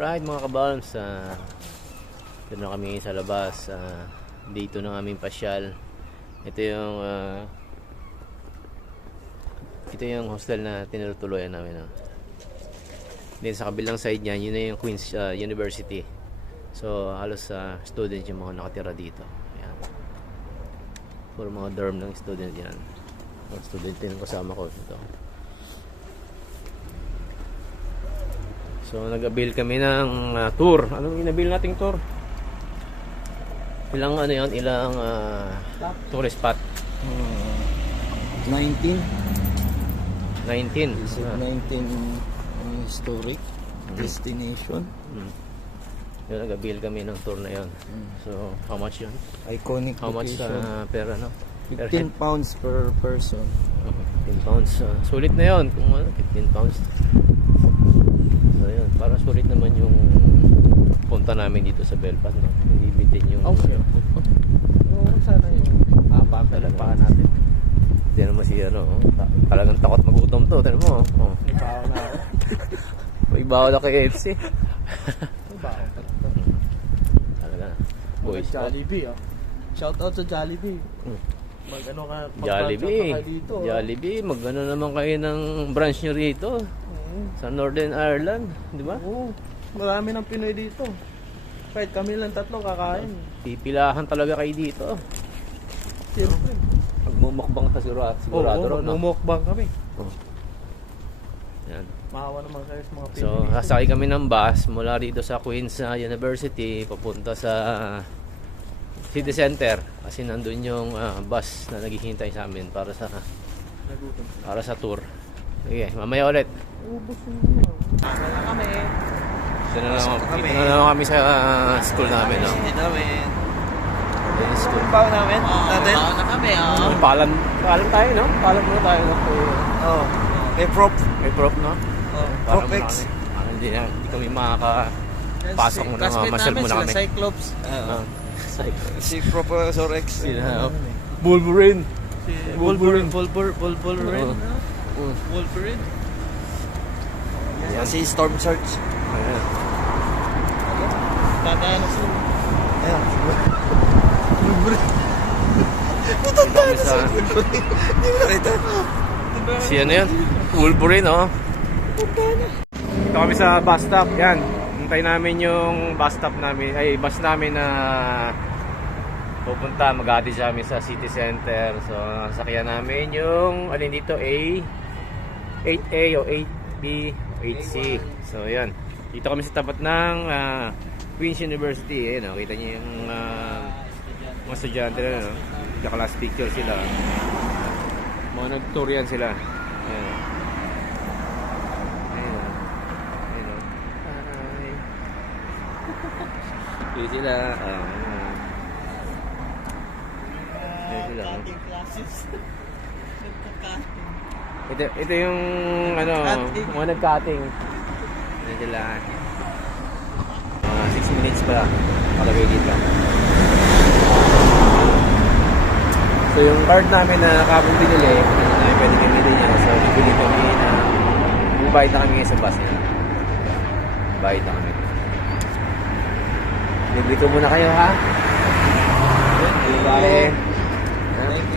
Alright mga kabalms, ito na kami sa labas. Dito na aming pasyal. Ito yung hostel na tinutuloyan namin. Then sa kabilang side niyan, yun na yung Queen's University. So halos student yung mga nakatira dito. Ayan. Puro mga dorm ng student yan. Mga student din kasama ko dito. So nag-avail kami ng tour. Anong in-avail nating tour? Ilang ilang tourist spot? 19 historic destination. Yun, nag-avail kami ng tour na yun. So how much yun? Iconic how location. Much per 15 pounds per person. 15 pounds. Sulit na yun kung 15 pounds. So yun, para sulit naman yung punta namin dito sa Belfast, no? Hindi bitin yung sana yung mapapalapahan natin. Hindi naman siya, talagang takot magutom to. Tignan mo, may baho na ako. May baho na kay FC. May baho na ito. Talaga, boys. Jollibee, shout out sa Jollibee. Mag-ano ka, Jollibee, mag-ano naman kayo ng branch nyo rito. Sa Northern Ireland, di ba? Oo, marami ng Pinoy dito. Kahit kami lang tatlo kakain. Pipilahan talaga kayo dito. Siyempre. Magmumukbang ka sigurado. Magmumukbang kami. Yan. Mahawa naman kayo sa mga Pinoy. So, sasakay kami ng bus mula dito sa Queen's University papunta sa City Center. Kasi nandun yung bus na naghihintay sa amin para sa tour. Sige, mamaya ulit. Ubus yung na kami. Dito na lang kami sa school namin. Dito namin. School bago namin. Natin? Bago na kami. Palan tayo, no? Palan muna tayo. Oo. May prop. May prop, no? Prop X. Hindi kami makakapasok muna. Masal muna kami. Cyclops. Si Professor X. Wolverine. Wolverine. Si Storm Surge. Tadaan si. Ayan. Wolverine. Tadaan si Wolverine. Hindi mo nakita. Si ano yan? Wolverine, Ito kami sa bus stop. Yan. Hintay namin yung bus stop namin. Ay, bus namin na pupunta. Mag-aati siya kami sa city center. So, sakyan namin yung alin dito, 8A o 8B, 8C. So, yan. Dito kami sa tapat ng Queen's University. Ayan, kita niyo yung mga estudyante na, Naka-class picture sila. Mga nag-tour yan sila. Ayan. Ayan. Hi. Dito sila. Ayan sila. Ito yung mga nag-cutting. Ayan sila. 6 minutes pa palagay dito. So yung card namin na kapag binili, pwede kami niya. So bibili kami na bayad na kami sa bus nila. Bayad na kami. Libre ko muna kayo, ha? Bye.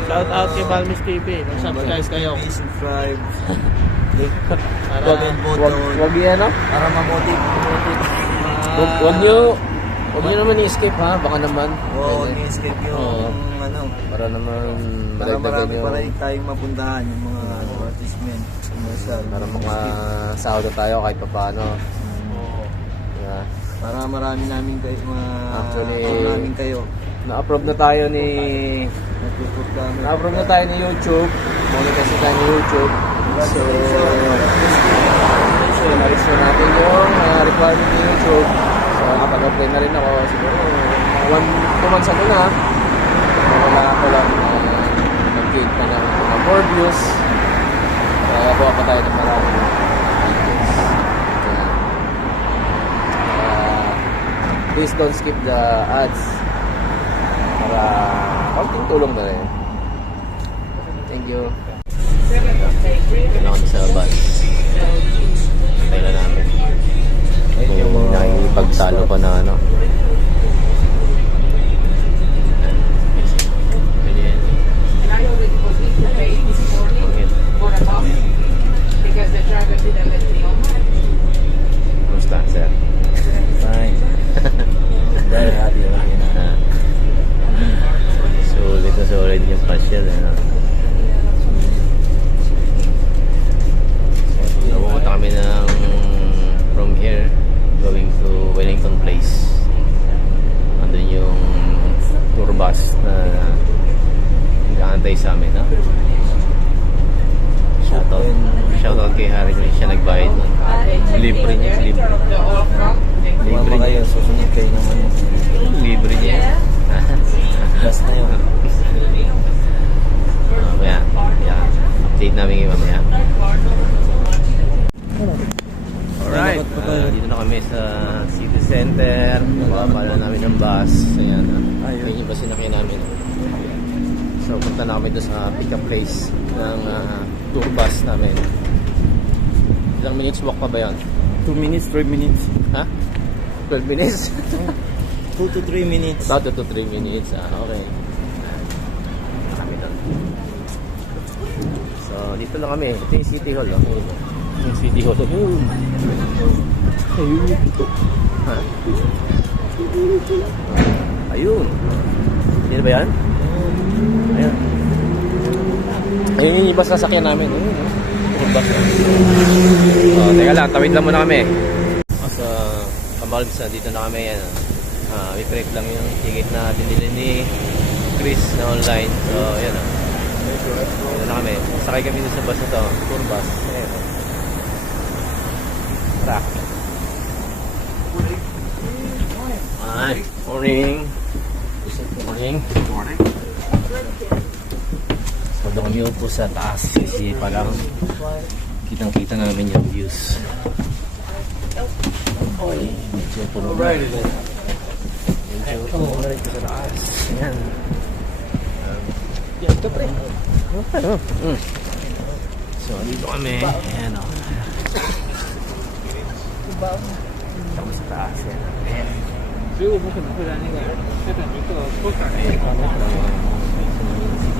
Shout out kay Balmis TV. Mag-subscribe kayo. Subscribe. Wag yan, no? Para ma-motive. Wag nyo naman i-escape, ha? Baka naman. Oo, i-escape yung para naman para marami pa rin tayong mapuntahan yung mga advertisement. Para makasahod tayo kahit pa paano. Yeah. Para marami namin kayo Actually, na-approve na tayo ni YouTube. Monetize tayo ni YouTube. So na-reach na natin yung requirement ni YouTube. So nakapag-apply na rin ako. Siguro 2 months ago na. Wala ako lang nag-gain pa ng mga more views. Kaya buha pa tayo ng marami videos. Please don't skip the ads. Para konting tulong na rin. Thank you. Kailangan sa bus. Tayo na namin. May nakikipagtalo pa na ano. Kumusta, sir? Fine. Very happy. Sulit na sulit yung pasyal. So, pumunta kami ng from here going to Wellington Place. Andun yung tour bus na nag-aantay sa amin. No? Shoutout kay Harry kung siya nagbayad nun. Libre niya. Libre kayo, susunod kayo naman. Libre niya. Gas na yun. Mamaya. Yeah. Update namin kayo mamaya. Alright. Dito na kami sa city center. Babala namin ng bus. Ayan. Ayun yung bus sinakay namin. So punta na kami doon sa pick-up place ng tour bus namin. Ilang minutes walk pa ba yun? 2 minutes, 3 minutes. Ha? 12 minutes? 2 to 3 minutes. About 2 to 3 minutes. Okay. Kami doon. So dito lang kami. Ito yung City Hall. Yung City Hall. Ayun. Ha? Ayun. Hindi na ba yan? Ayun. Ayun yung iba sasakyan namin. Ayun. Bus. So, teka lang. Tawid lang muna kami. Sa Kamalbsa, dito na kami. Yan. I-prep lang yung ticket na binili ni Chris na online. So, yan. Dito na kami. Sakay kami sa bus na to. Tour bus. Ayun. Tara. Hi. Morning. Morning. Morning. So, doon kami upo sa taas. Kasi parang kitang-kita namin yung views. Okay. Medyo puno na. Medyo puno na rin sa taas. Ayan. Ito pre. Ano? So, dito kami. Ayan o. Ito kami sa taas. Ayan. City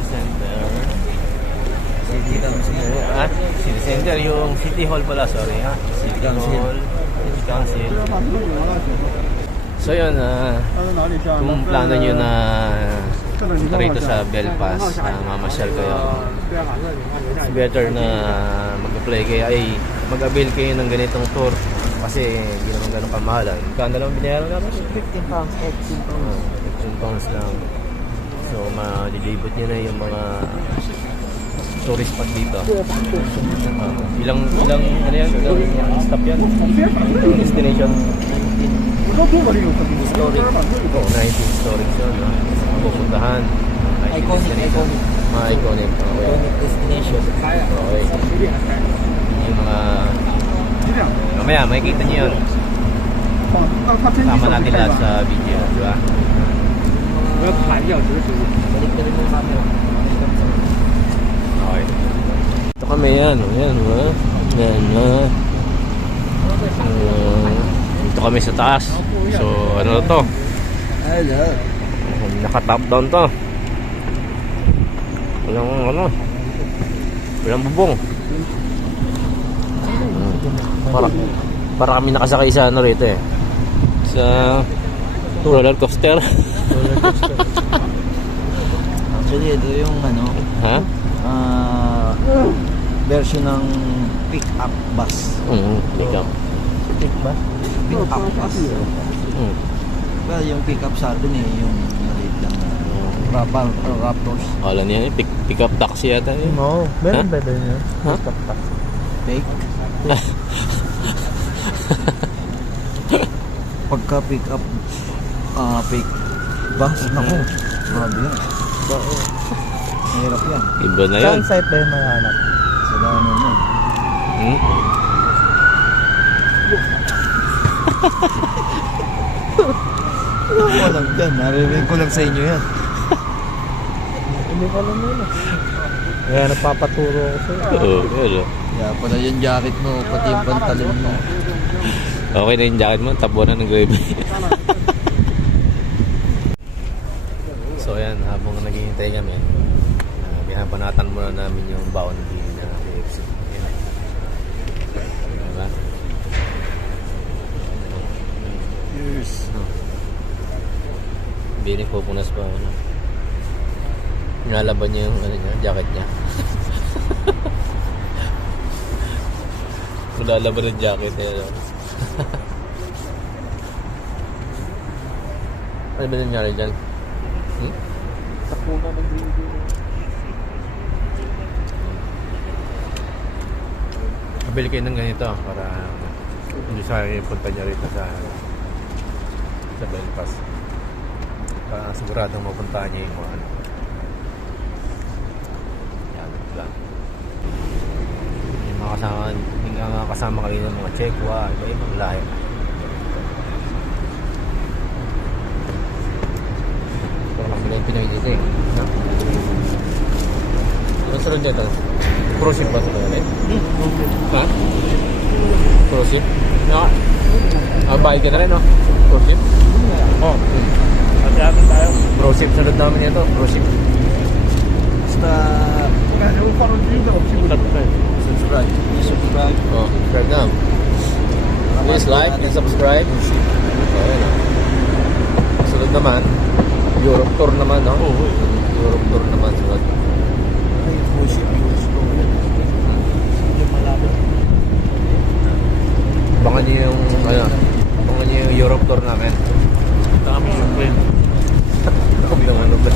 Center. City Center yung City Hall pala, sorry ha. City Hall, City Council. So yun, kung plano nyo na punta rito sa Belfast, mamasyal kayo, it's better na mag-apply kayo, ay mag-avail kayo ng ganitong tour. Kasi hindi naman ganun kamahalan. Kanda lang binayaran namin? 15 pounds, 18 pounds. 15 pounds lang. So, malilibot nyo na yung mga tourist spot dito. Ilang ano yan? Ilang stop yan? Destination? Historic. 19 historic yun. Pupuntahan. Iconic. Mga iconic. Iconic destination. Okay. Yung mga mamaya, makikita nyo yun. Tama natin lahat sa video, di ba? Balik na rin yung camera. Okay. Ito kami yan. Yan, ha? Yan, ha? Dito kami sa taas. So, ano to? Hello. Naka-top down to. Walang bubong. Para kami nakasakay sa ano rito eh. Sa roller coaster. Actually, ito yung ano, Ha? version ng pick-up bus. Pick-up. Pick-up? Pick-up bus. Pero yung pick-up sa atin eh, yung maliit lang na Raptors. Wala niya eh. Pick-up taxi yata eh. No, meron ba din yun? Ha? Pick-up taxi. Fake. Pagka pick-up fake bus, naku, grabe yan. Mahirap yan. Iba na yun. Saan site ba yun mahanap? Sa dami yan. Wala lang dyan, naririnig ko lang sa inyo yan. Hindi ko alam yun. Kaya napapaturo ako sa'yo. Oo, pero Kaya pala yung jacket mo, pati yung pantalon mo. Okay na yung jacket mo, tabunan ng gravy. So ayan, habang naghihintay kami, binabanatan muna namin yung bounty na KFC. Ayan. Diba? Cheers. Biling pupunas pa ako. Nalaban niya yung ano niya, jacket niya. Nalalaban yung jacket niya. Ano ba nangyari dyan? Sakuna ng gravy. Kabili kayo ng ganito para hindi sayang yung punta niya rito sa Belfast. Para siguradong mapuntahan niya yung mga ano. Yan lang. Yung mga kasama kayo ng mga Chekwa, iba-ibang lahi. Ito lang sila yung Pinoy dito eh. Ano sunod dito? Cruise ship ba ito ulit? Ha? Cruise ship? Bayad ka na rin, no? Cruise ship? Oh. Magkakit tayo. Cruise ship, sunod namin ito. Cruise ship. Basta subscribe. Subscribe. Oh, subscribe na. Please like and subscribe. Okay. Sunod naman, Europe tour naman, no? Europe tour naman sunod. Ay, worship. Yung malapit. Abangan niyo yung, abangan niyo yung Europe tour namin. Dami yung friend. Kami yung ano ba?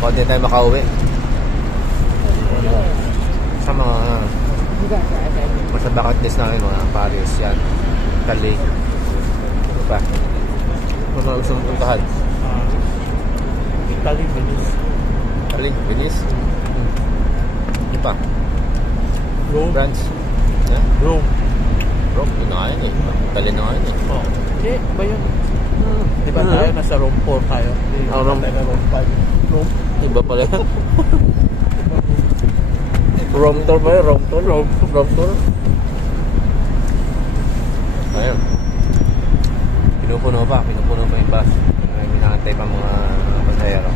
Kung hindi tayo makauwi. Sa mga sa bucket list namin, mga Paris yan, Cali. Ano pa? Mga gusto mong puntahan? Italy, Venice. Cali, Venice. Ano pa? Rome. France. Yeah? Rome. Rome, yun na ngayon eh. Cali na ngayon eh. Oh. Hindi, ba yun? Di ba tayo nasa Rome 4 tayo? Rome. Tayo na Rome 5. Rome. Iba pala yan. Rome tour ba yun? Rome tour? Rome tour? Ayun. Pinupuno pa yung bus. May minakantay pa mga pasahero.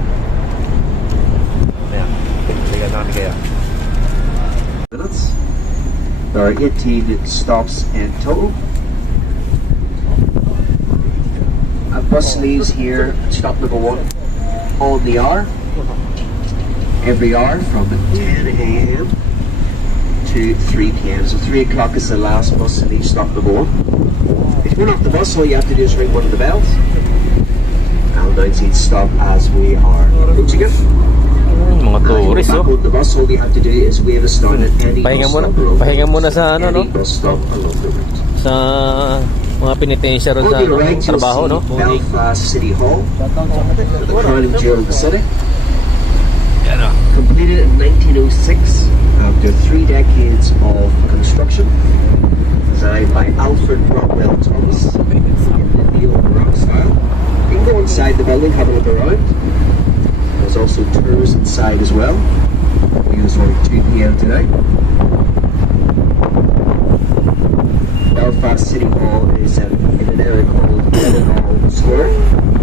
Ayan. Bigyan namin kaya. Minutes. There are 18 stops in total. A bus leaves here at stop number 1 on the hour. Every hour from 10 a.m. to 3 p.m. So 3 o'clock is the last bus to leave stop number 1. If you're off the bus, all you have to do is ring one of the bells. I'll announce each stop as we are approaching it. Mga tourist, Back oh. on the bus, all you have to do is wave a start at any Pahinga bus muna. stop along Pahinga muna sa ano, no? any bus stop along the route. Sa mga penitensya ron On sa the right, you'll trabaho, no? see Belfast City Hall, Shoutout sa kapatid. the crowning jewel of the city. Yan, oh. Completed in 1906 after 3 decades of construction. Designed by Alfred Rockwell Thomas in the neo-Baroque style. You can go inside the building, have a look around. There's also tours inside as well. We use around 2 p.m. today. Belfast City Hall is in an area called Sedans Square.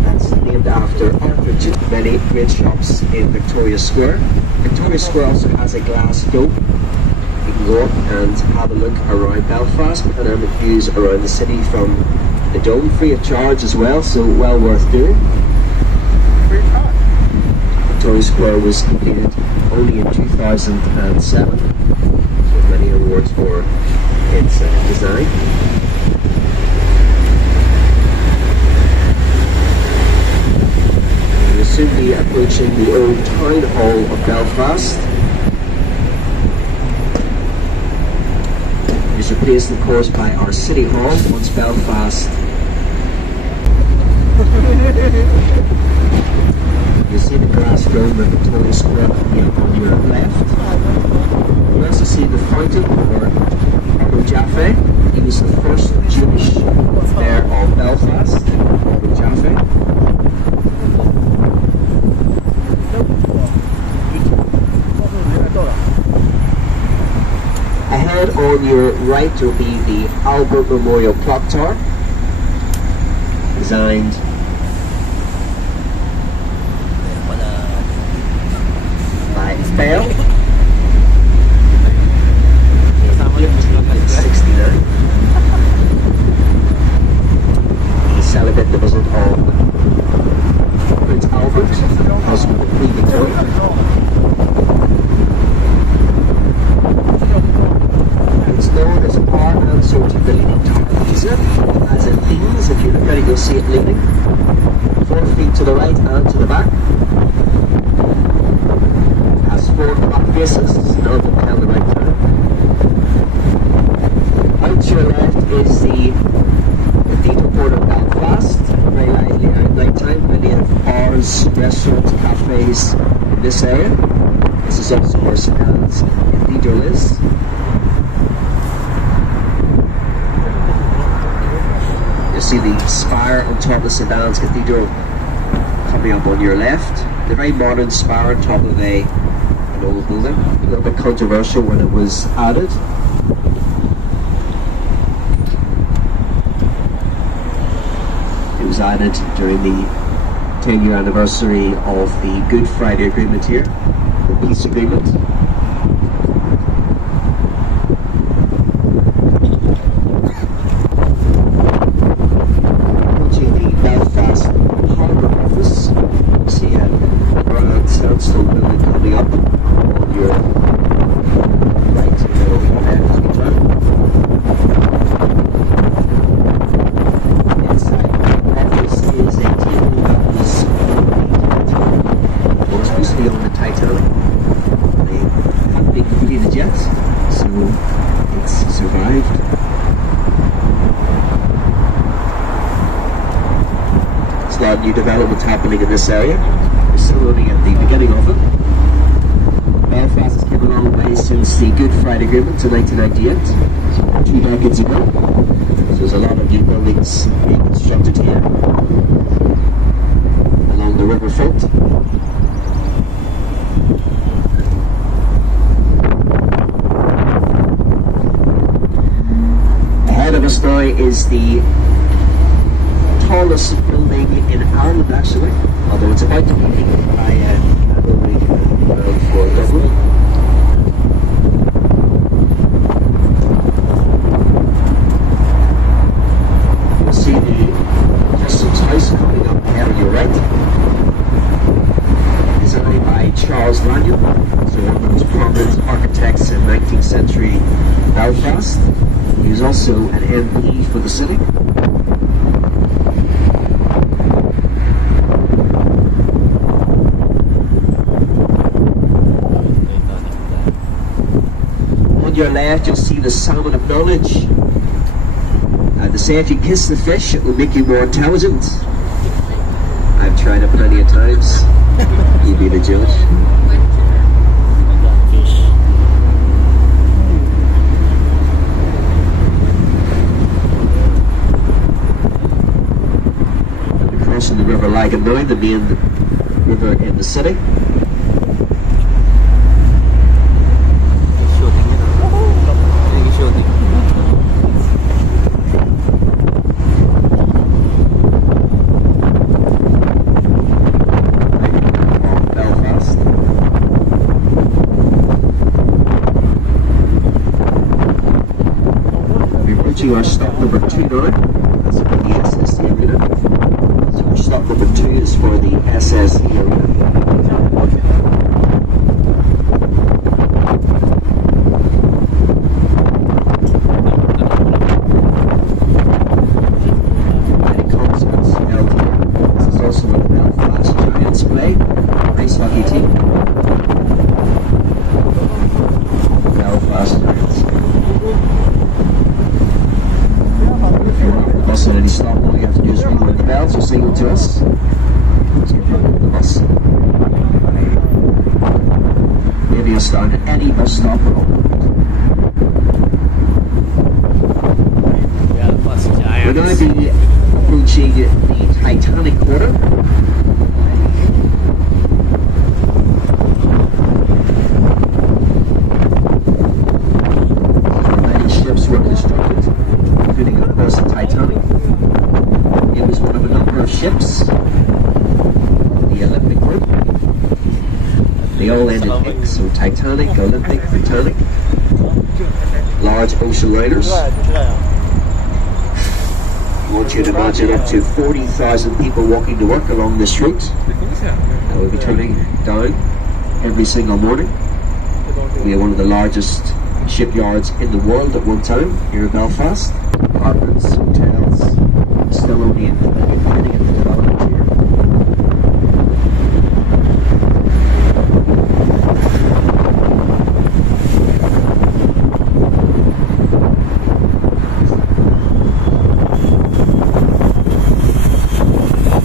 That's named after Arthur. Many great shops in Victoria Square. Victoria Square also has a glass dome. You can go up and have a look around Belfast, panoramic views around the city from the dome, free of charge as well, so well worth doing. Victoria Square was completed only in 2007, so many awards for its design. We'll soon be approaching the old town hall of Belfast. It was replaced, of course, by our city hall once Belfast. You see the glass dome of Victoria Square on your left. You also see the fountain or Arno Jaffe. He was the first Jewish mayor of Belfast, Arno Jaffe. Ahead on your right will be the Albert Memorial Clock Tower, designed by Bell. Kasama yung mas local guy. 69. The celebrate the visit of Prince Albert, husband of Queen Victoria. It's known as our answer to the leaning tower of Pisa, as it leans. If you look at it, you'll see it leaning. 4 feet to the right and to the back. It has 4 clock faces, none of them tell the right time. Out to your left is the Cathedral Port of Belfast, very lively at night time. Many of bars, restaurants, cafes in this area. This is also where Sedans Cathedral is. You'll see the spire on top of Sedans Cathedral coming up on your left. The very modern spire on top of an old building. A little bit controversial when it was added. It was added during the 10-year anniversary of the Good Friday Agreement here, the peace agreement. Approaching the Belfast Harbour Office, you see a grand sandstone building coming up on your right, and then over your left as we turn. Inside the office is a table that was supposed to be on the Titanic. They haven't been completed yet, so it's survived. There's a lot of new development happening in this area. We're still only at the beginning of it. Belfast has come a long way since the Good Friday Agreement in 1998, 2 decades ago. So there's a lot of new buildings being constructed here along the riverfront. Ahead of us now is the tallest building in Ireland, actually, although it's about to be beaten by building around for Dublin. You'll see the Customs House coming up here on your right. Designed by Charles Lanyon, so one of the most prominent architects in 19th century Belfast. He was also an MP for the city. On your left, you'll see the Salmon of Knowledge. They say if you kiss the fish, it will make you more intelligent. I've tried it plenty of times. You be the judge. Crossing the River Lagan now, the main river in the city. Belfast. We're reaching our stop number 2 now. That's for the SS Arena. So our stop number 2 is for the SS Arena. Many concerts held here. This is also where the Belfast Giants play. Ice hockey team. Belfast Giants. If you want the bus at any stop, all you have to do is ring the bells or signal to us. So you're part of the bus. Maybe you'll start at any bus stop at all. Belfast We're Giants. going to be approaching the Titanic Quarter. Many ships were constructed. ships of the Olympic group. They all ended X, so Titanic, Olympic, Britannic, large ocean liners. I want you to imagine up to 40,000 people walking to work along this route. That will be turning down every single morning. We are one of the largest shipyards in the world at one time here in Belfast. Apartments, hotels, still only in the beginning of the development here.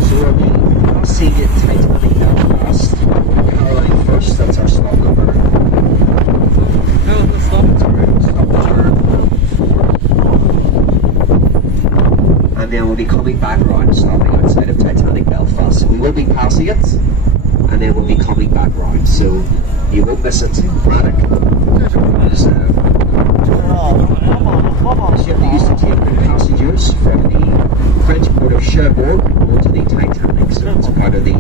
So we'll be passing at Titanic Belfast. Caroline first, that's our stop number. Stop number 4. And then we'll be coming back round, stopping outside of Titanic Belfast. So we will be passing it, and then we'll be coming back round. So you won't miss it. Braddock is a ship that used to take passengers from the French port of Cherbourg onto the Titanic. So it's part of the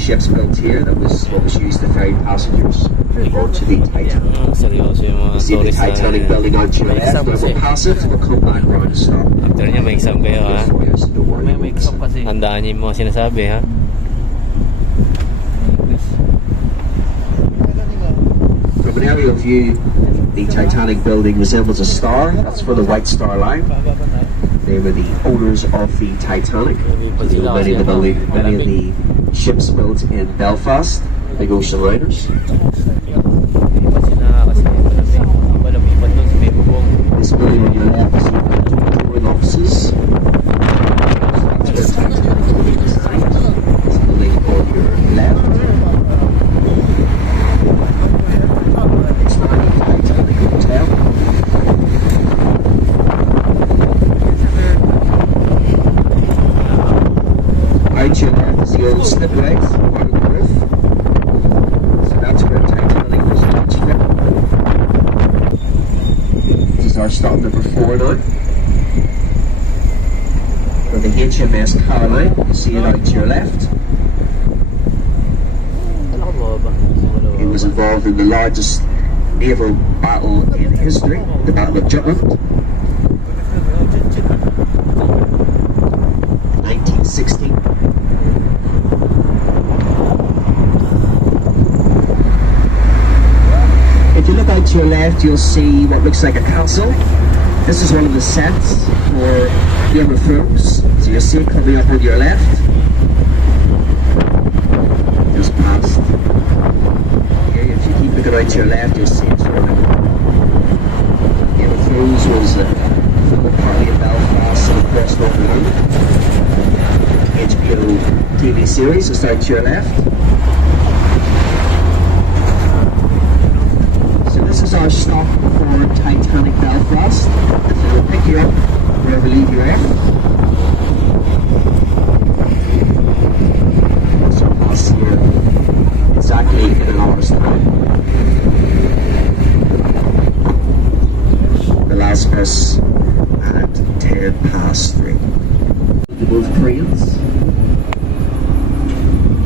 ships built here that was what was used to ferry passengers onto the Titanic. Seryoso yung mga You see the tourist Titanic building on to your left, and we'll pass it, and we'll come back round and stop. After niya, may exam kayo ha. Yes, don't worry. May mix up kasi. Handaan niyo yung mga sinasabi ha. From an aerial view, the Titanic building resembles a star. That's for the White Star Line. They were the owners of the Titanic. So many of the ships built in Belfast, big ocean liners. This building on your left is the touring offices. That's where Titanic building is tonight. This building on your left. It's not the Titanic Hotel. Out your left is the old slipways, part of the roof. So that's where Titanic was launched from. This is our stop number 4 now. For the HMS Caroline, you see it out to your left. It was involved in the largest naval battle in history, the Battle of Jutland. 1916. If you look out to your left, you'll see what looks like a castle. This is one of the sets for Game of Thrones. So you'll see it coming up on your left. Just past. Here, if you keep looking out to your left, you'll see it's sort of Game of Thrones was filmed partly in Belfast and across Northern Ireland. HBO TV series, so start to your left. This is our stop for Titanic Belfast. So we'll pick you up wherever you leave your air. So pass here exactly in an hour's time. The last bus at 3:10. Both Koreans.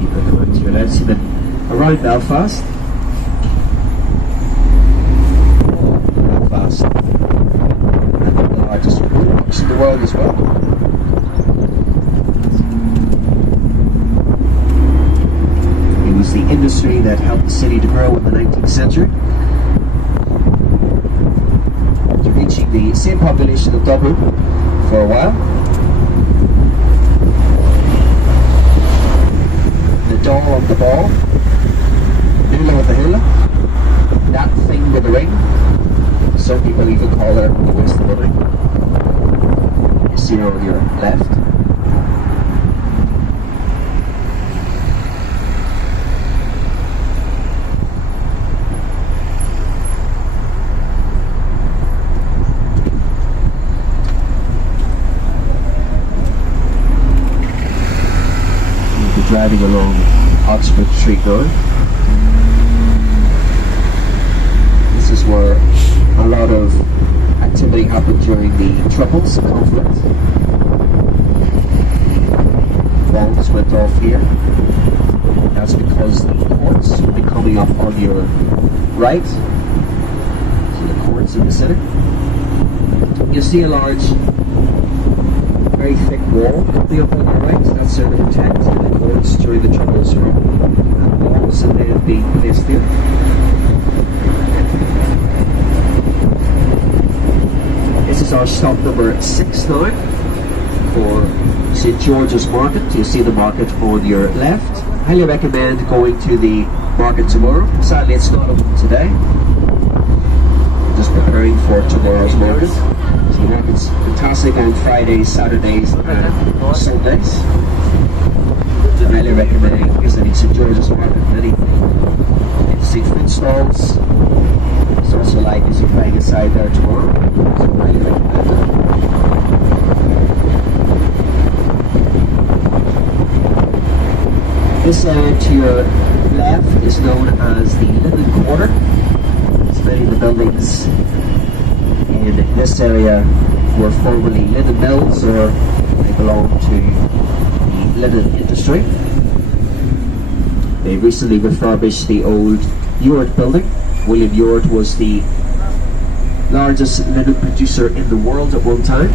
Keep it going to your left. So then around Belfast. And the largest box in the world as well. It was the industry that helped the city to grow in the 19th century. To reaching the same population of Dublin for a while. The doll on the ball, Hula with the hula, that thing with the ring. Some people even call her the West Building. You see her on your left. We'll be driving along Oxford Street now. This is where a lot of activity happened during the Troubles conflict. bombs went off here. That's because the courts will be coming up on your right. So the courts in the center. You see a large, very thick wall coming up on your right. That's sort of protect the courts during the troubles from bombs and then being placed there. This is our stop number 6 now for St. George's Market. You see the market on your left. Highly recommend going to the market tomorrow. Sadly, it's not open today. Just preparing for tomorrow's market. So the market's fantastic on Fridays, Saturdays, and Sundays. Highly recommend visiting St. George's Market. Many interesting food stalls. It's also like music playing inside there tomorrow. So highly recommend it. This area to your left is known as the Linen Quarter. So many of the buildings in this area were formerly linen mills, or they belonged to the linen industry. They recently refurbished the old Ewart building. William Ewart was the largest linen producer in the world at one time.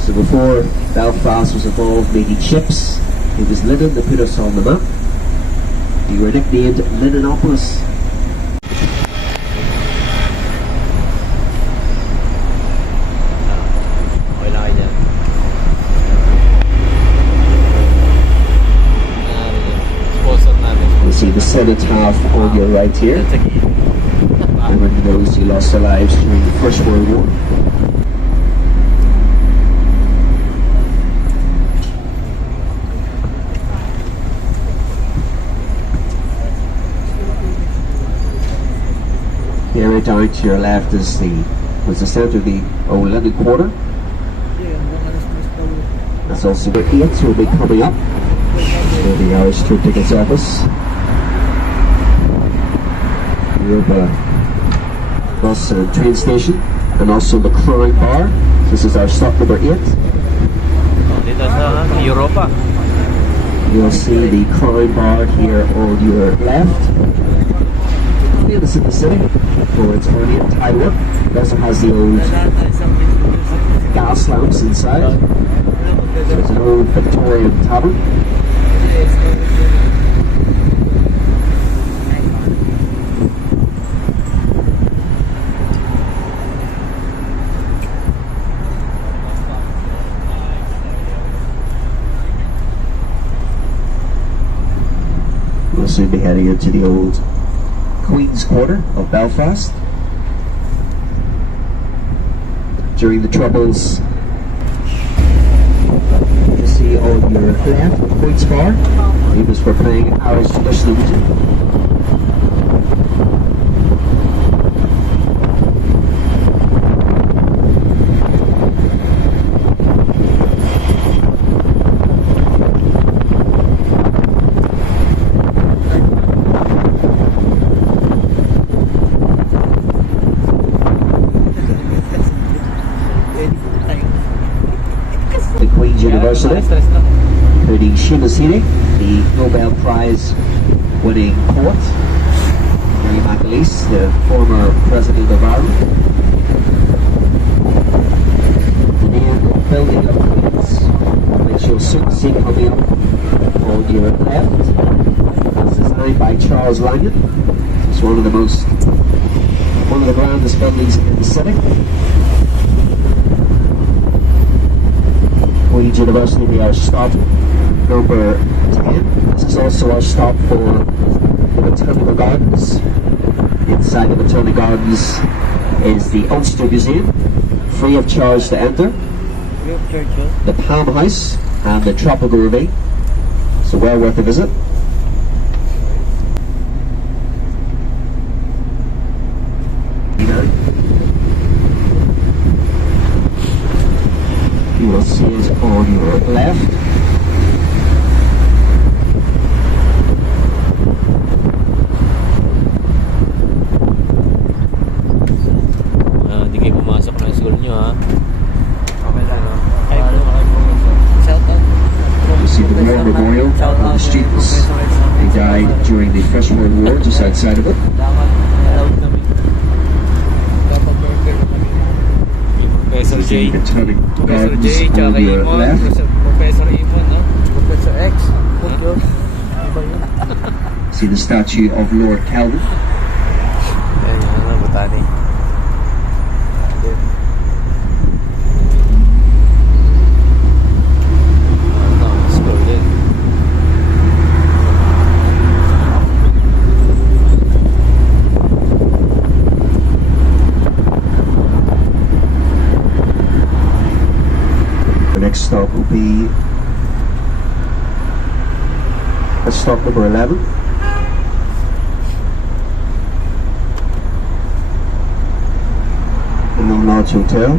So before Belfast was involved making ships, it was linen that put us on the map. We were nicknamed Linenopolis. You see the Senate half on your right here. Remember those who lost their lives during the First World War. Here right down to your left is the centre of the old Linen Quarter. That's also where 8 will be coming up. So the Irish tour tickets office. We have a bus and train station, and also the Crown Bar. This is our stop number 8. Dito sa Europa. You'll see the Crown Bar here on your left. Famous in the city for its ornate tilework. It also has the old gas lamps inside. So it's an old Victorian tavern. We'll soon be heading into the old Queen's Quarter of Belfast. During the Troubles, you see on your left, Queen's Bar, famous for playing Irish traditional music. University, including Shimasine, the Nobel Prize winning poet, Mary McAleese, the former President of Ireland. The main building of Queen's, which you'll soon see coming up on your left, was designed by Charles Langan. It's one of the grandest buildings in the city. Queen's University, we are stop number 10. This is also our stop for the Botanical Gardens. Inside the Botanical Gardens is the Oaster Museum, free of charge to enter. The Palm House and the Tropical Ravine, so well worth a visit. You will see it on your left. Hindi kayo pumasok na school nyo, ha? Okay lang, no? Sa the students who died during the First World War just outside of it. Dapat allowed kami. Dapat burger kami. Professor This is J. the Botanic Professor Gardens J, tsaka on kay your Imon. left. Professor Imon, no? Professor X. Food yun. Iba yun. See the statue of Lord Kelvin. Ayan, ano, botany. Ano, scroll din. The next stop will be stop number 11. The Lone Lodge Hotel.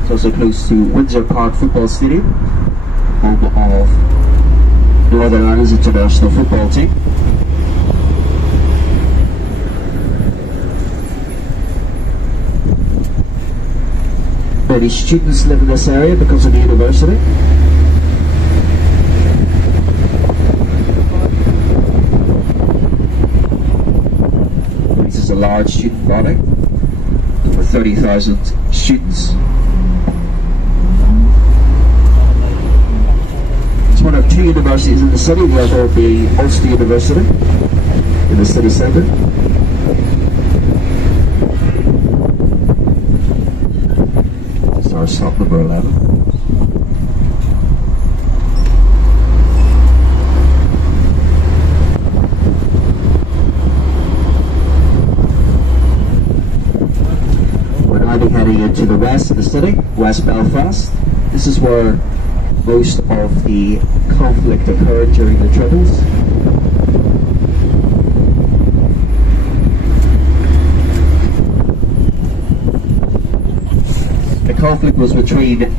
It's also close to Windsor Park Football Stadium, home of Northern Ireland's international football team. Many students live in this area because of the university. This is a large student body with 30,000 students. It's one of two universities in the city, the other being Ulster University in the city centre. This is our stop number 11. Heading into the west of the city, West Belfast. This is where most of the conflict occurred during the Troubles. The conflict was between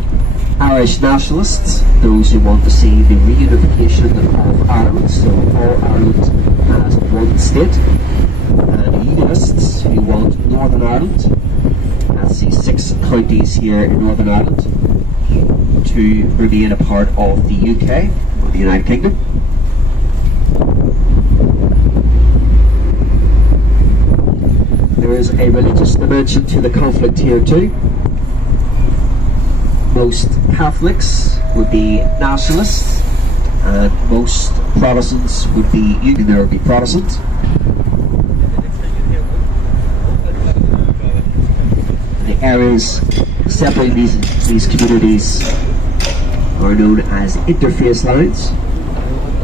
Irish nationalists, those who want to see the reunification of Ireland, so all Ireland as one state, and Unionists who want Northern Ireland, that's the 6 counties here in Northern Ireland, to remain a part of the UK, or the United Kingdom. There is a religious dimension to the conflict here too. Most Catholics would be nationalists, and most Protestants would be Union. There would be Protestant. The areas separating these communities are known as interface lines.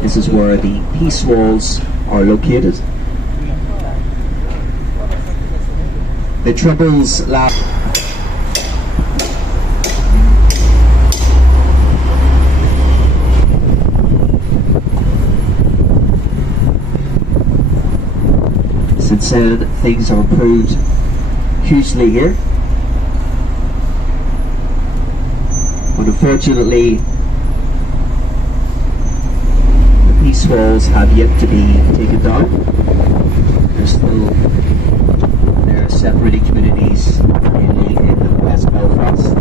This is where the peace walls are located. The Troubles last. Since then, things have improved hugely here. But unfortunately, the peace walls have yet to be taken down. There are separating communities, mainly in West Belfast.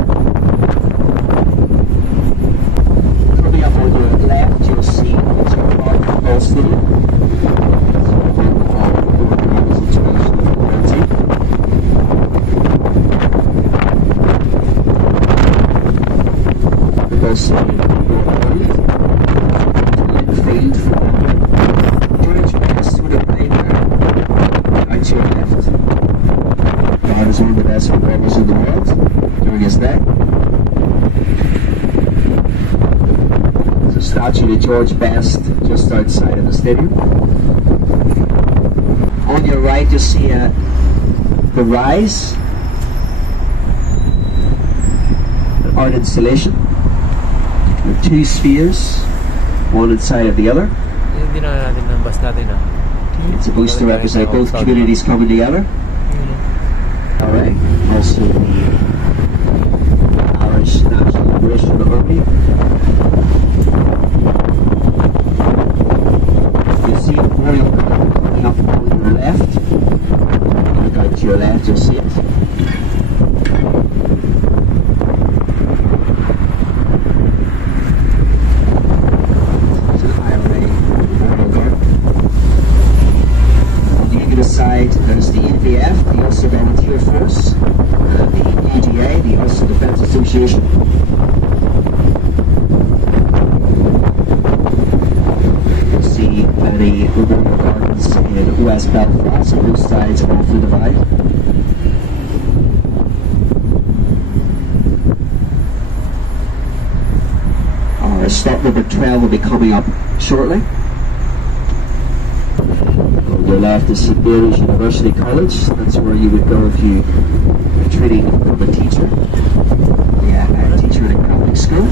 Coming up on your left, you'll see Ulster Park Football Stadium. One of the best footballers in the world during his day. There's a statue of George Best just outside of the stadium. On your right, you see the Rise, an art installation with 2 spheres, one inside of the other. Hindi na natin nambas natin, ah. It's supposed to represent both communities coming together. Alright, also the Irish National Liberation Army. You see the Royal Guard coming up on your left. Look out to your left, you'll see it. Constitution. You'll see many memorial gardens in West Belfast on both sides of the divide. Our stop number 12 will be coming up shortly. On your left is St Mary's University College. That's where you would go if you are training to become a teacher. Yeah, a teacher in a Catholic school.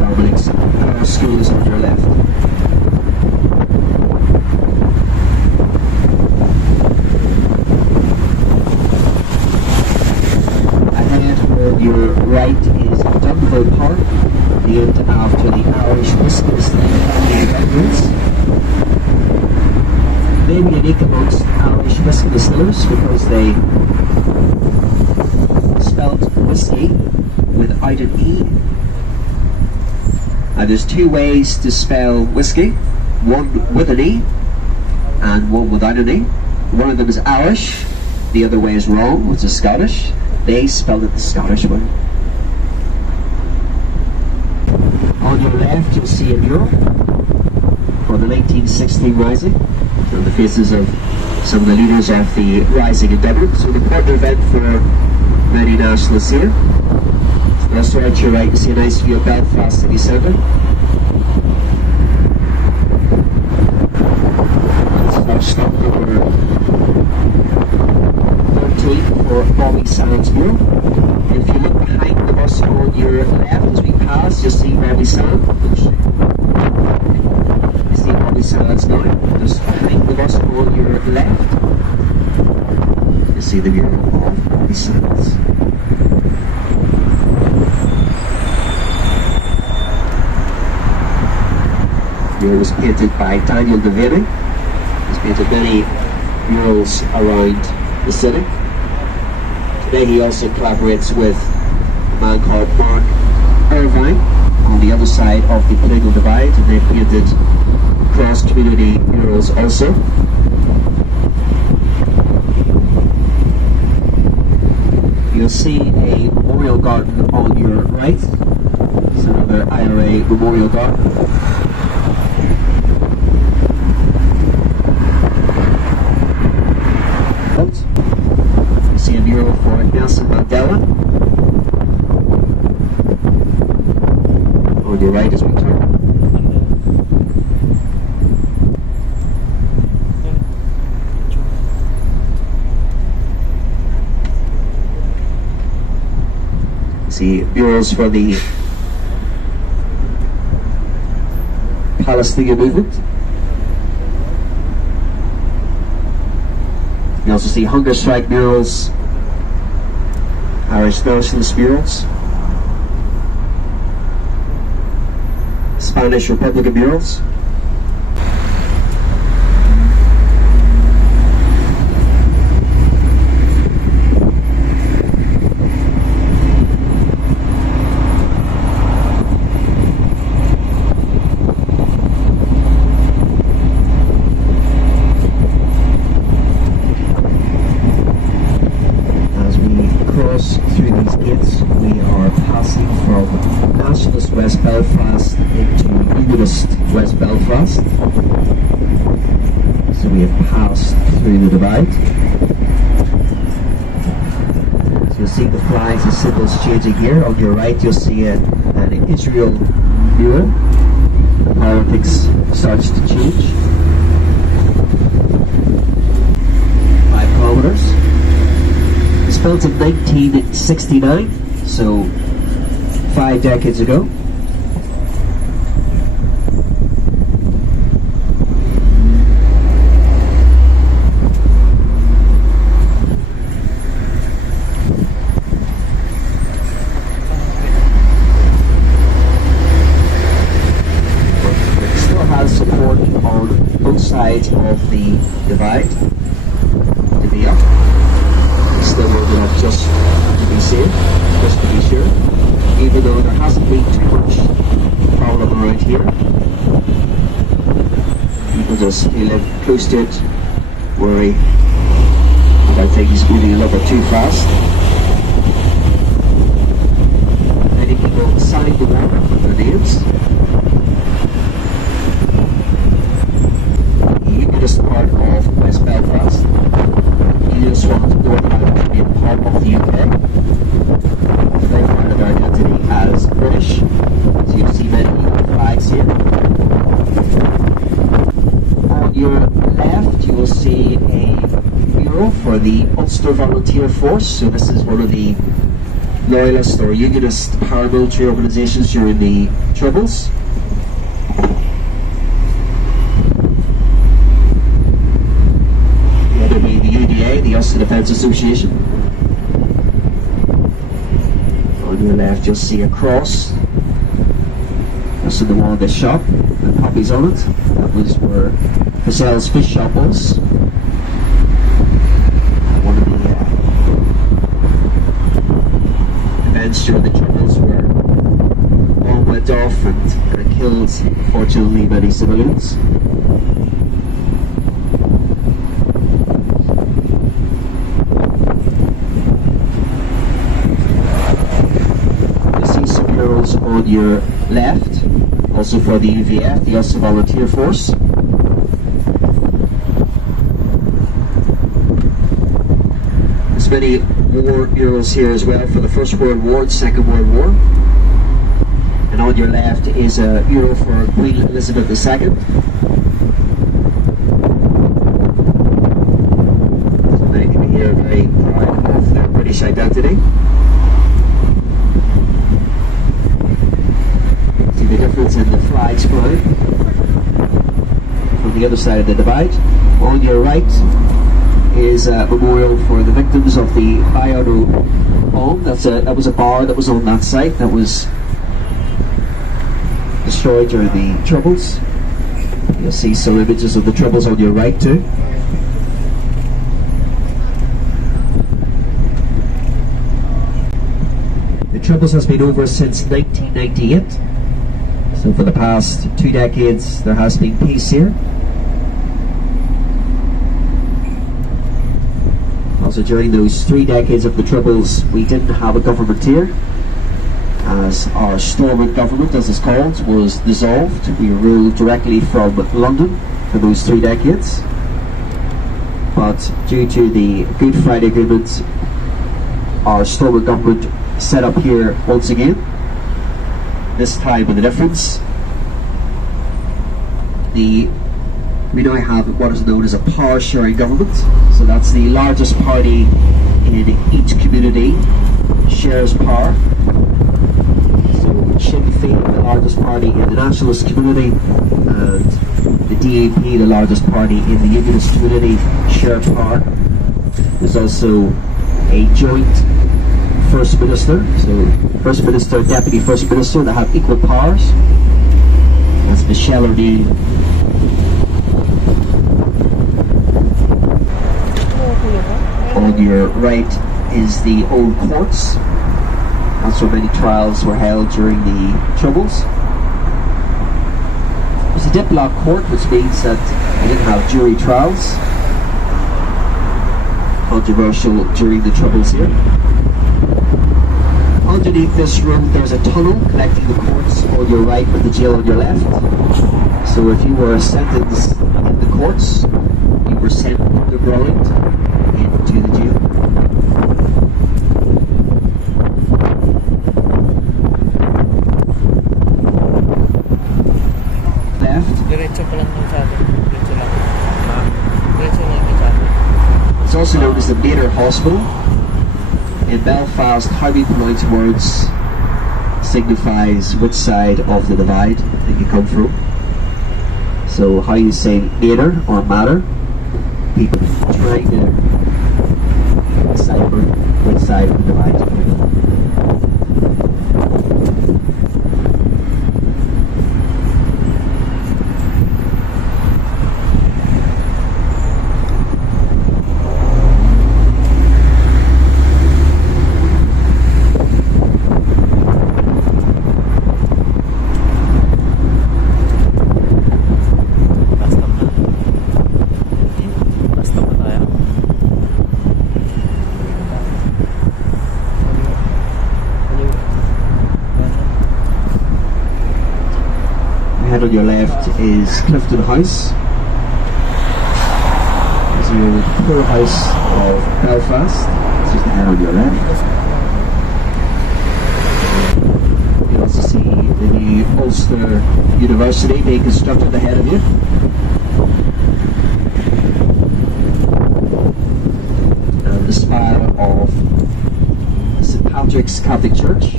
Dominic's school is on your left. Your right is Dunville Park, named after the Irish whiskers family. Maybe unique amongst Irish whiskey distillers because they spelled whiskey without an E. And there's two ways to spell whiskey, one with an E and one without an E. One of them is Irish, the other way is wrong, which is Scottish. They spelled it the Scottish way. On your left, you'll see a mural for the 1916 Rising, and the faces of some of the leaders of the Rising in Dublin. So an important event for many nationalists here. Also at your right, you see a nice view of Belfast city centre. That's our stop number 13 for Bobby Sands mural. And if you look behind the bus on your left as we pass, you'll see Bobby Sands. You see Bobby Sands now. Just behind the bus on your left, you see the mural of Bobby Sands. The mural was painted by Daniel Devaney. He's painted many murals around the city. Today he also collaborates with a man called Mark Irvine on the other side of the political divide, and they've painted cross-community murals also. You'll see a memorial garden on your right. It's another IRA memorial garden. You see a mural for Nelson Mandela. On your right as we turn. See murals for the Palestinian movement. You also see hunger strike murals, Irish nationalist murals, Spanish Republican murals. Through these gates, we are passing from nationalist West Belfast into unionist West Belfast. So we have passed through the divide. So you'll see the flags and symbols changing here. On your right, you'll see an Israel mural. The politics starts to change. 5 kilometers. Built in 1969, so 5 decades ago. It still has support on both sides of the divide to be up. Still loaded up just to be safe, just to be sure. even though there hasn't been too much problem around here. People just live close to it, worry about things moving a little bit too fast. Many people sign the water with their names. The unionist part of West Belfast. The unionist ones Northern Ireland to be a part of the UK. They find their identity as British. So you see many flags here. On your left, you will see a mural for the Ulster Volunteer Force. So this is one of the loyalist or unionist paramilitary organisations during the Troubles. The other being the UDA, the Ulster Defence Association. On your left, you'll see a cross. That's in the wall of this shop, and copies on it. That was where Cassell's fish shop was. One of the events during the Troubles where all went off and killed, fortunately, many civilians. You see some murals on your left, also for the UVF, the Ulster Volunteer Force. There's many war murals here as well for the First World War and Second World War. And on your left is a mural for Queen Elizabeth II. So many people here are very proud of their British identity. See the difference in the flags flying from the other side of the divide. On your right is a memorial for the victims of the Bayonne bomb. That was a bar that was on that site that was destroyed during the Troubles. You'll see some images of the Troubles on your right too. The Troubles has been over since 1998. So for the past 2 decades there has been peace here. Also during those 3 decades of the Troubles we didn't have a government here, as our Stormont government, as it's called, was dissolved. We ruled directly from London for those 3 decades. But due to the Good Friday Agreement, our Stormont government set up here once again. This time with a difference. We now have what is known as a power sharing government. So that's the largest party in each community shares power. So Sinn Féin, the largest party in the nationalist community, and the DAP, the largest party in the unionist community, share power. There's also a joint First Minister, so First Minister, Deputy First Minister, that have equal powers. That's Michelle O'Neill. On your right is the old courts. That's where many trials were held during the Troubles. There's a diplock court, which means that they didn't have jury trials. Controversial during the Troubles here. Underneath this room there's a tunnel connecting the courts on your right with the jail on your left. So if you were sentenced in the courts, you were sent underground into the jail. Left. Diretso pa lang yung sa atin. Diretso lang. Diretso lang yung sa atin. It's also known as the Mater Hospital. In Belfast, how we pronounce words signifies which side of the divide that you come from. So how you say Mater or Mater, people trying to decipher which side of the divide you come from. ahead on your left is Clifton House. There's the old poorhouse of Belfast. This is the head on your left. You also see the new Ulster University being constructed ahead of you. And the spire of St Patrick's Catholic Church.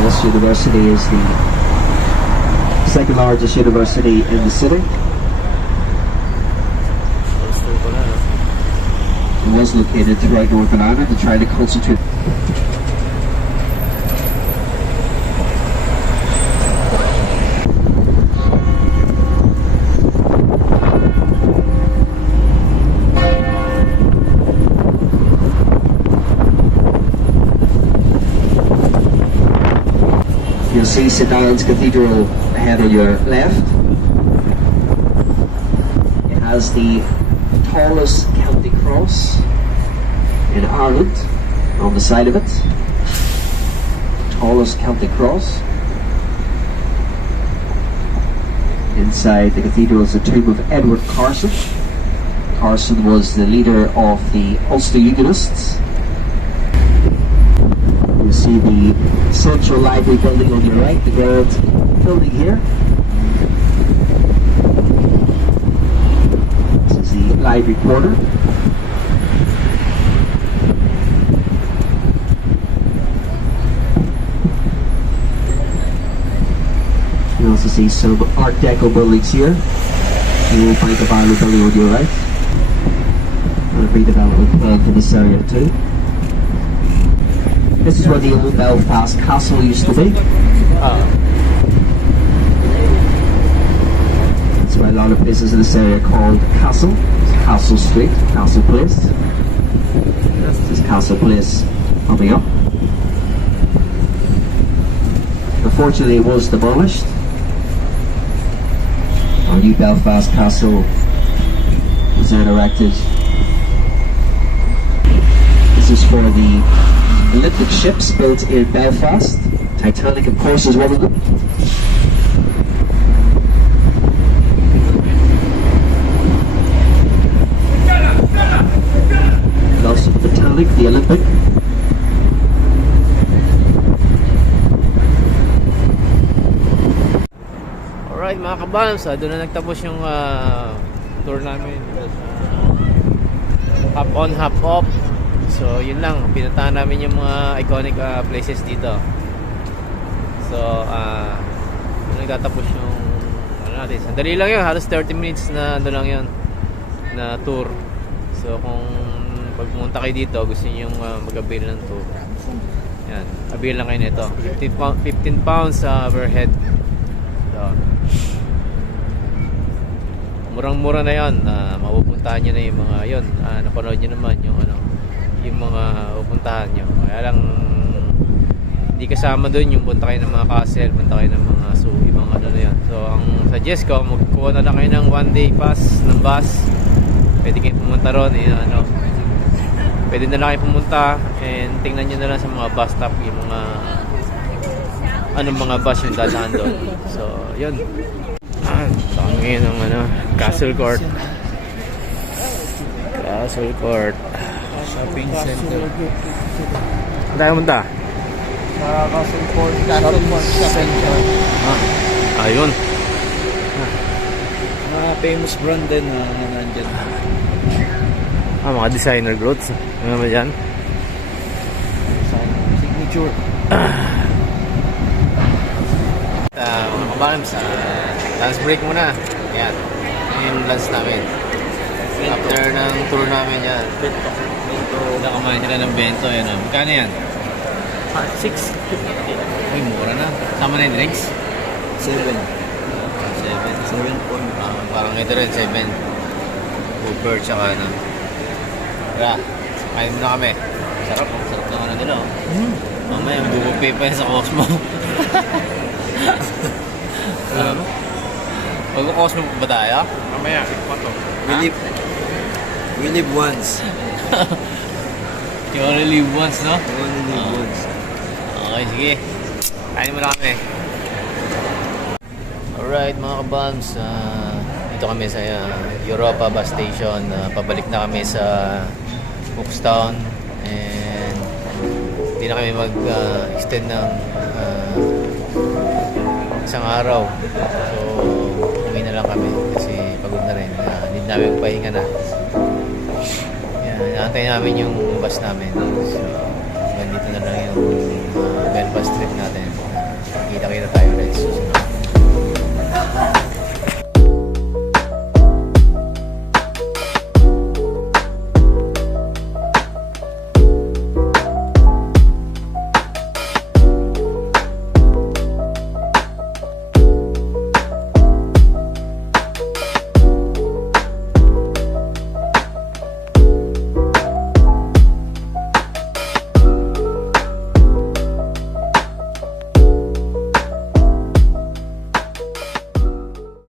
This university is the second largest university in the city. It was located throughout Northern Ireland to try to concentrate. You'll see Sedans Cathedral ahead on your left. It has the tallest Celtic cross in Ireland on the side of it. Tallest Celtic cross. Inside the cathedral is the tomb of Edward Carson. Carson was the leader of the Ulster Unionists. You see the Central Library building on your right, the gold building here. This is the library quarter. You also see some Art Deco buildings here. The old Bank of Ireland building on your right. And a redevelopment plan for this area too. This is where the old Belfast castle used to be. That's why a lot of places in this area are called Castle. It's Castle Street, Castle Place. This is Castle Place coming up. Unfortunately, it was demolished. Our new Belfast Castle was then erected. This is for the Olympic ships built in Belfast. Titanic, of course, is one of them. And also the Titanic, the Olympic. Alright mga kabalams, doon na nagtapos yung tour namin. Hop on, hop off. So yun lang, pinuntahan namin yung mga iconic places dito. So nagtatapos yung ano natin, sandali lang yun, halos 30 minutes na ano lang yun na tour. So kung pag pumunta kayo dito, gusto niyo yung mag-avail ng tour, yan, avail lang kayo nito. 15 pounds per head. So murang-mura na yun. Mapupuntahan nyo na yung mga yun. Napanood nyo naman yung ano, yung mga pupuntahan nyo. Kaya lang hindi kasama doon yung punta kayo ng mga castle, punta kayo ng mga zoo, ibang ano na yan. So ang suggest ko, magkuha na lang kayo ng 1 day pass ng bus. Pwede kayo pumunta ron, ano, pwede na lang kayo pumunta and tingnan nyo na lang sa mga bus stop yung mga anong mga bus yung dadaan doon. So yun, so ngayon ng ano, Castle Court. Castle Court Shopping center. tayo munta? Castle Court Center. Ayun. Mga famous brand din na nandyan. Mga designer clothes. Ano naman yan? Signature. Mga kabalams, lunch break muna. Yan. Yung lunch namin. After ng tour namin yan. Nakamain sila ng bento. Yan. Magkano yan? 6. Uy, mura na. Sama na yung drinks? 7. 7. Parang ito rin, 7. Uber, tsaka ano. Tara, kain muna kami. Sarap. Sarap ng ano nila. Mamaya, bubupi pa yan sa Cosmo. Mag-Cosmo ba tayo? Mamaya, pa to. We live once. You only live once, no? You only live once. Okay, sige. Kain muna kami. Alright mga kabams, dito kami sa Europa bus station. Pabalik na kami sa Cookstown. And hindi na kami mag-extend ng isang araw. So, uwi na lang kami kasi pagod na rin. Need namin pahinga na. Yan, inaantay namin yung bus namin. So, ganito na lang yung Belfast trip natin. Kita-kita tayo guys.